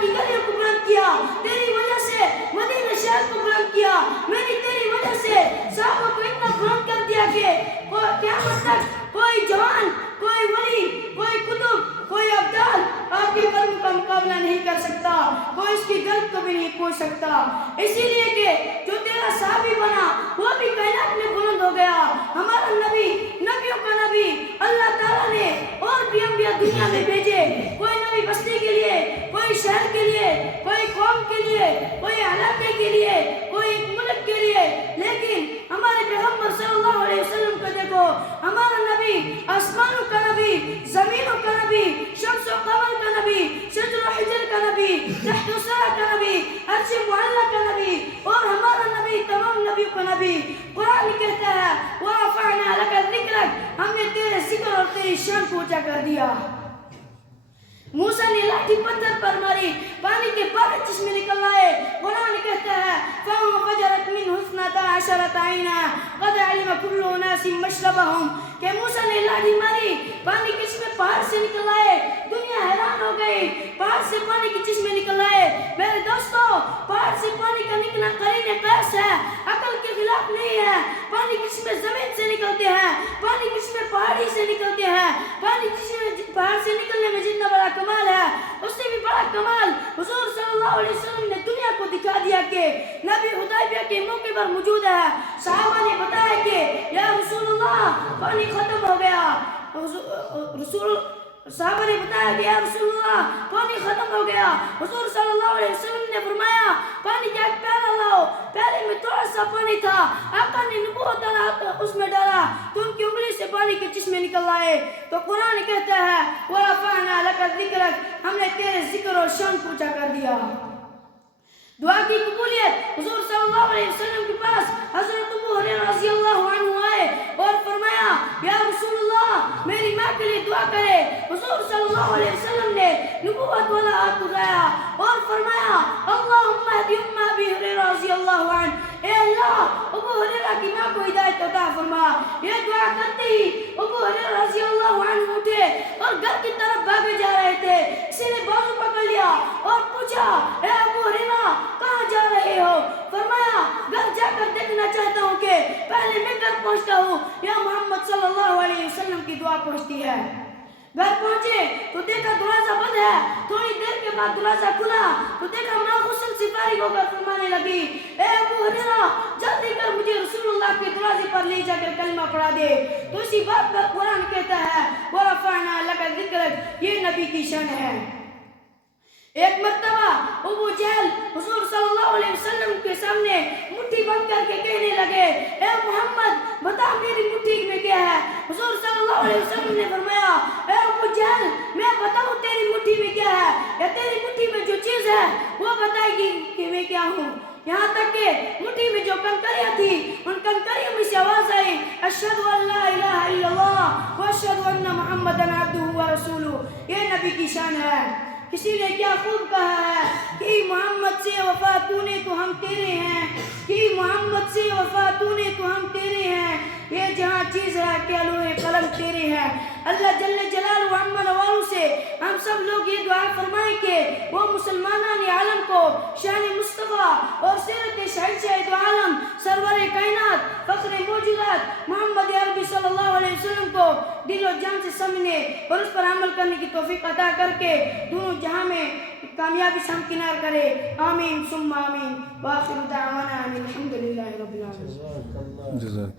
کی گلیوں کو بلند کیا، تیری وجہ سے مدینہ شہر کو بلند کیا، میں نے تیری وجہ سے صحابہ کو اتنا بلند کر دیا کہ قیامت تک کوئی جوان، کوئی ولی، کوئی قطب، کوئی ابدال آپ کے قلب کا مقابلہ نہیں کر سکتا، کوئی اس کی قلب کو بھی نہیں پہنچ سکتا، اسی لیے کہ جو تیرا صحابی بنا وہ بھی کائنات میں بلند ہو گیا۔ ہمارا نبی، نبیوں کا نبی، اللہ تعالیٰ نے اور بھی انبیاء دنیا میں بھیجے، کوئی نبی بستی کے لیے، کوئی شہر کے لیے، کوئی قوم کے لیے، کوئی علاقے کے لیے، کوئی ایک ملک کے لیے، لیکن ہمارے پیغمبر صلی اللہ علیہ وسلم کو دیکھو، ہمارا نبی آسمانوں کا نبی، زمینوں کا نبی، شمس و قمر کا نبی، شجر و حجر کا نبی، تحت و ثری کا نبی، عرش معلی کا نبی، اور ہمارا نبی تمام نبیوں کا نبی۔ قرآن کہتا ہے وَرَفَعْنَا لَكَ ذِكْرَكَ، ہم نے تیرے ذکر اور تیری شان کو اونچا کر دیا۔ موسیٰ نے لاٹھی پتھر پر ماری، پانی کے 12 چشمے نکل آئے۔ قرآن کہتا ہے فَانْفَجَرَتْ مِنْهُ اثْنَتَا عَشَرَةَ عَيْنًا قَدْ عَلِمَ كُلُّ أُنَاسٍ مَشْرَبَهُمْ، کہ موسیٰ نے لاٹھی ماری، پانی کے چشمے پہاڑ سے نکل آئے، دنیا حیران ہو گئی، پہاڑ سے پانی کے چشمے نکل آئے۔ میرے دوستو، پہاڑ سے پانی کا نکلنا قرین قیاس ہے، عقل کے خلاف نہیں ہے۔ پانی کے چشمے زمین سے نکلتے ہیں، پانی کے چشمے پہاڑی سے نکلتے ہیں، پانی کے چشمے پہاڑ سے نکلنے میں جتنا بڑا کمال ہے اس سے بھی بڑا کمال حضور صلی اللہ علیہ وسلم نے دنیا کو دکھا دیا کہ نبی حدیبیہ کے موقع پر موجود ہے۔ صحابہ نے بتایا کہ یا رسول اللہ پانی ختم ہو گیا، صحابہ نے بتایا کہ یا رسول اللہ پانی ختم ہو گیا۔ حضور صلی اللہ علیہ وسلم نے فرمایا پانی کا ایک پیالہ لاؤ، پیالے میں تھوڑا سا پانی تھا، آقا نے نبوت اس میں ڈالا تو ان کی انگلی سے پانی کے چشمے نکل آئے۔ تو قرآن کہتا ہے وَرَفَعْنَا لَكَ ذِكْرَكَ، ہم نے تیرے ذکر اور شان کو اونچا کر دیا۔ دعا کی قبولیت، حضور صلی اللہ علیہ وسلم کے پاس حضرت ابو ہریرہ رضی اللہ عنہ آئے اور فرمایا یا رسول اللہ میری ماں کے لیے دعا کرے۔ حضور صلی اللہ علیہ وسلم نے نبوت والا ہاتھ اٹھایا اور فرمایا اللہم اہد ام ابی ہریرہ رضی اللہ عنہ، اے اللہ ابو ہریرہ کی ماں کو ہدایت عطا فرما۔ یہ دعا کرتے ہی ابو ہریرہ رضی اللہ عنہ اٹھے اور گھر کی طرف بھاگے جا رہے تھے، کسی نے بازو پکڑ لیا اور پوچھا اے ابو ہریرہ کہاں جا رہے ہو؟ فرمایا گھر جا کر دیکھنا چاہتا ہوں کہ پہلے میں گھر پہنچتا ہوں یا محمد صلی اللہ علیہ وسلم کی دعا پہنچتی ہے۔ گھر پہنچے تو دیکھا دروازہ بند ہے، تھوڑی دیر کے بعد دروازہ کھلا تو دیکھا ماں غسل سے فارغ ہو کر فرمانے لگی اے ابو ہریرہ جلدی کر مجھے رسول اللہ کے دروازے پر لے جا کر کلمہ پڑھا دے۔ تو اسی بات پر قرآن کہتا ہے وَرَفَعْنَا لَكَ ذِكْرَكَ، یہ نبی کی شان ہے۔ ایک مرتبہ ابو جہل حضور صلی اللہ علیہ وسلم کے سامنے مٹھی بند کر کے کہنے لگے اے محمد بتا میری مٹھی میں کیا ہے؟ حضور صلی اللہ علیہ وسلم نے فرمایا اے ابو جہل میں بتاؤں تیری مٹھی میں کیا ہے یا تیری مٹھی میں جو چیز ہے وہ بتائے گی کہ میں کیا ہوں؟ یہاں تک کہ مٹھی میں جو کنکریاں تھی ان کنکریوں میں سے آواز آئی اشہد ان لا الہ الا اللہ واشہد ان محمدًا عبدہ ورسولہ، یہ نبی کی شان ہے۔ کسی نے کیا خوب کہا ہے کہ محمد سے وفا تو نے تو ہم تیرے ہیں، کہ محمد سے وفا تو نے تو ہم تیرے ہیں، یہ جہاں چیز ہے کہ لوح قلم تیرے ہیں۔ اللہ جل جلالہ عما نوالوں سے ہم سب لوگ یہ دعا فرمائیں کہ وہ مسلمانان عالم کو شان مصطفیٰ اور سیرت شہنشاہ عالم سرور کائنات فخر موجودات محمد عربی صلی اللہ علیہ وسلم کو دل و جان سے سمجھنے اور اس پر عمل کرنے کی توفیق عطا کر کے دونوں جہاں میں کامیابی سے ہمکنار کرے، آمین ثم آمین، وآخر دعوانا ان الحمد للہ رب العالمین۔